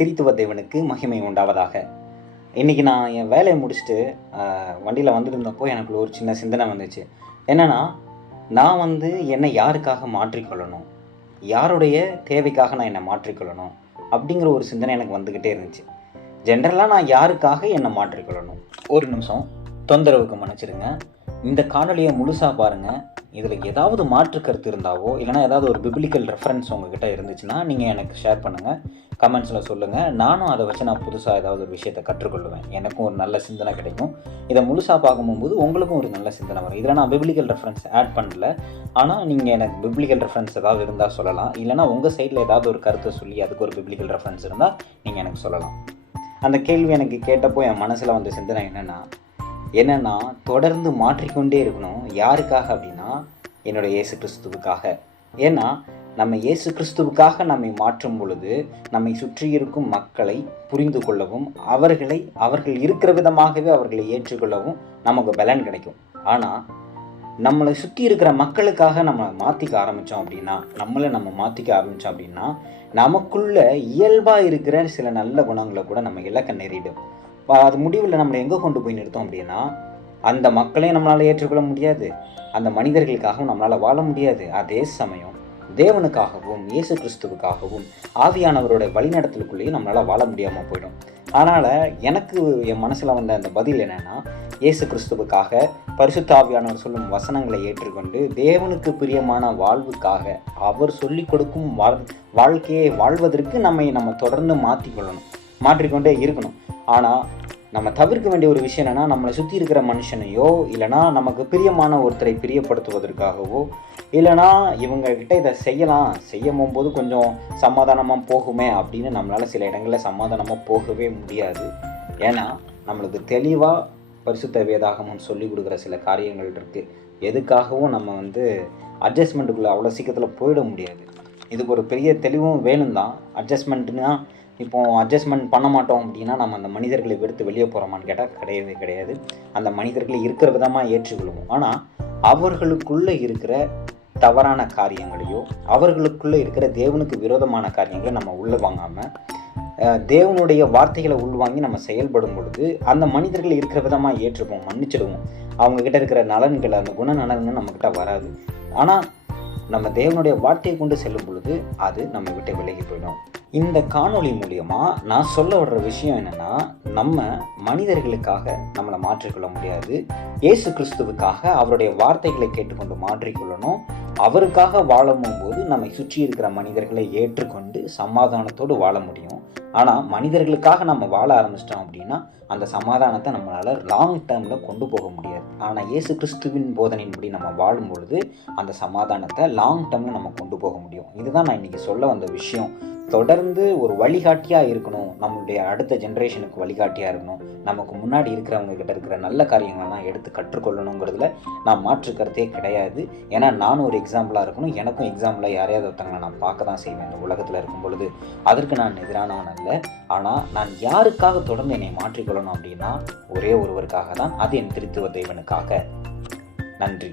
திரித்துவ தேவனுக்கு மகிமை உண்டாவதாக. இன்றைக்கி நான் என் வேலையை முடிச்சுட்டு வண்டியில் வந்துருந்தப்போ எனக்குள்ள ஒரு சின்ன சிந்தனை வந்துச்சு. என்னென்னா நான் வந்து என்னை யாருக்காக மாற்றிக்கொள்ளணும்? யாருடைய தேவைக்காக நான் என்னை மாற்றிக்கொள்ளணும்? அப்படிங்கிற ஒரு சிந்தனை எனக்கு வந்துக்கிட்டே இருந்துச்சு. ஜென்ரலாக நான் யாருக்காக என்னை மாற்றிக்கொள்ளணும்? ஒரு நிமிஷம் தொந்தரவுக்கு மன்னிச்சிடுங்க. இந்த காணொலியை முழுசாக பாருங்கள் இதில் ஏதாவது மாற்று கருத்து இருந்தாவோ இல்லைனா ஏதாவது ஒரு பிப்ளிக்கல் ரெஃபரன்ஸ் உங்ககிட்ட இருந்துச்சுன்னா நீங்கள் எனக்கு ஷேர் பண்ணுங்கள் கமெண்ட்ஸில் சொல்லுங்கள் நானும் அதை வச்சு நான் புதுசாக ஏதாவது ஒரு விஷயத்தை கற்றுக்கொள்ளுவேன். எனக்கும் ஒரு நல்ல சிந்தனை கிடைக்கும். இதை முழுசாக பார்க்கும்போது உங்களுக்கும் ஒரு நல்ல சிந்தனை வரும். இதில் நான் பிப்ளிக்கல் ரெஃபரன்ஸ் ஆட் பண்ணல. ஆனால் நீங்கள் எனக்கு பிப்ளிக்கல் ரெஃபரன்ஸ் ஏதாவது இருந்தால் சொல்லலாம். இல்லைனா உங்கள் சைடில் ஏதாவது ஒரு கருத்தை சொல்லி அதுக்கு ஒரு பிப்ளிக்கல் ரெஃபரன்ஸ் இருந்தால் நீங்கள் எனக்கு சொல்லலாம். அந்த கேள்வி எனக்கு கேட்டப்போ என் மனசில் வந்த சிந்தனை என்னென்னா என்னென்னா தொடர்ந்து மாற்றிக்கொண்டே இருக்கணும். யாருக்காக அப்படின்னா என்னோட இயேசு கிறிஸ்துவுக்காக. ஏன்னா நம்ம இயேசு கிறிஸ்துவுக்காக நம்மை மாற்றும் பொழுது நம்மை சுற்றி இருக்கும் மக்களை புரிந்து கொள்ளவும் அவர்களை அவர்கள் இருக்கிற விதமாகவே அவர்களை ஏற்றுக்கொள்ளவும் நமக்கு பலன் கிடைக்கும். ஆனால் நம்மளை சுற்றி இருக்கிற மக்களுக்காக நம்ம மாற்றிக்க ஆரம்பித்தோம் அப்படின்னா நம்மளை நம்ம மாற்றிக்க ஆரம்பித்தோம் அப்படின்னா நமக்குள்ள இயல்பாக இருக்கிற சில நல்ல குணங்களை கூட நம்ம இழக்க நேரிடும். அது முடிவில் நம்மளை எங்கே கொண்டு போய் நிறுத்தோம் அப்படின்னா அந்த மக்களையும் நம்மளால் ஏற்றுக்கொள்ள முடியாது. அந்த மனிதர்களுக்காகவும் நம்மளால் வாழ முடியாது. அதே சமயம் தேவனுக்காகவும் இயேசு கிறிஸ்துவுக்காகவும் ஆவியானவரோட வழிநடத்தலுக்குள்ளேயும் நம்மளால் வாழ முடியாமல் போயிடும். அதனால் எனக்கு என் மனசில் வந்த அந்த பதில் என்னென்னா இயேசு கிறிஸ்துவுக்காக பரிசுத்த ஆவியானவர் சொல்லும் வசனங்களை ஏற்றுக்கொண்டு தேவனுக்கு பிரியமான வாழ்வுக்காக அவர் சொல்லிக் கொடுக்கும் வாழ் வாழ்க்கையை வாழ்வதற்கு நம்மை நம்ம தொடர்ந்து மாற்றிக்கொள்ளணும் மாற்றிக்கொண்டே இருக்கணும். ஆனால் நம்ம தவிர்க்க வேண்டிய ஒரு விஷயம் என்னென்னா நம்மளை சுற்றி இருக்கிற மனுஷனையோ இல்லைனா நமக்கு பிரியமான ஒருத்தரை பிரியப்படுத்துவதற்காகவோ இல்லைனா இவங்கக்கிட்ட இதை செய்யலாம். செய்யும் போது கொஞ்சம் சமாதானமாக போகுமே அப்படின்னு நம்மளால் சில இடங்களில் சமாதானமாக போகவே முடியாது. ஏன்னா நம்மளுக்கு தெளிவாக பரிசுத்த வேதாகமும் சொல்லி கொடுக்குற சில காரியங்கள் இருக்குது எதுக்காகவும் நம்ம வந்து அட்ஜஸ்ட்மெண்ட்டுக்குள்ளே அவ்வளோ சீக்கிரத்தில் போயிட முடியாது. இதுக்கு ஒரு பெரிய தெளிவும் வேணும் தான் அட்ஜஸ்ட்மெண்ட்டுனா இப்போ அட்ஜஸ்ட்மெண்ட் பண்ண மாட்டோம் அப்படின்னா நம்ம அந்த மனிதர்களை வெறுத்து வெளியே போகிறோமான்னு கேட்டால் கிடையவே கிடையாது. அந்த மனிதர்களை இருக்கிற விதமாக ஏற்றுக்கொள்வோம். ஆனால் அவர்களுக்குள்ளே இருக்கிற தவறான காரியங்களையோ அவர்களுக்குள்ளே இருக்கிற தேவனுக்கு விரோதமான காரியங்களை நம்ம உள்ளே வாங்காமல் தேவனுடைய வார்த்தைகளை உள்வாங்கி நம்ம செயல்படும் பொழுது அந்த மனிதர்கள் இருக்கிற விதமாக ஏற்றுப்போம் மன்னிச்சிடுவோம். அவங்கக்கிட்ட இருக்கிற நலன்கள் அந்த குண நலன்கள் நம்மக்கிட்ட வராது. ஆனால் நம்ம தேவனுடைய வார்த்தையை கொண்டு செல்லும் பொழுது அது நம்ம விட்டு விலகி போயிடும். இந்த காணொளி மூலியமாக நான் சொல்ல வர்ற விஷயம் என்னென்னா நம்ம மனிதர்களுக்காக நம்மளை மாற்றிக்கொள்ள முடியாது. இயேசு கிறிஸ்துவுக்காக அவருடைய வார்த்தைகளை கேட்டுக்கொண்டு மாற்றிக்கொள்ளணும் அவருக்காக வாழும் போது நம்மை சுற்றி இருக்கிற மனிதர்களை ஏற்றுக்கொண்டு சமாதானத்தோடு வாழ முடியும். ஆனால் மனிதர்களுக்காக நம்ம வாழ ஆரம்பிச்சிட்டோம் அப்படின்னா அந்த சமாதானத்தை நம்மளால் லாங் டேர்மில் கொண்டு போக முடியாது. ஆனால் இயேசு கிறிஸ்துவின் போதனையின்படி நம்ம வாழும் பொழுது அந்த சமாதானத்தை லாங் டேர்மில் நம்ம கொண்டு போக முடியும். இதுதான் நான் இன்றைக்கி சொல்ல வந்த விஷயம். தொடர்ந்து ஒரு வழிகாட்டியாக இருக்கணும். நம்மளுடைய அடுத்த ஜென்ரேஷனுக்கு வழிகாட்டியாக இருக்கணும். நமக்கு முன்னாடி இருக்கிறவங்க கிட்ட இருக்கிற நல்ல காரியங்கள்லாம் எடுத்து கற்றுக்கொள்ளணுங்கிறதுல நான் மாற்று கருத்தே கிடையாது. ஏன்னா நானும் ஒரு எக்ஸாம்பிளாக இருக்கணும். எனக்கும் எக்ஸாம்பிளாக யாரையாவது ஒருத்தவங்களை நான் பார்க்க தான் செய்வேன். இந்த உலகத்தில் இருக்கும் பொழுது அதற்கு நான் எதிரானவன் அல்ல. ஆனால் நான் யாருக்காக தொடர்ந்து என்னை மாற்றிக்கொள்ளணும் அப்படின்னா ஒரே ஒருவருக்காக தான் அது என் திருத்துவ தேவனுக்காக. நன்றி.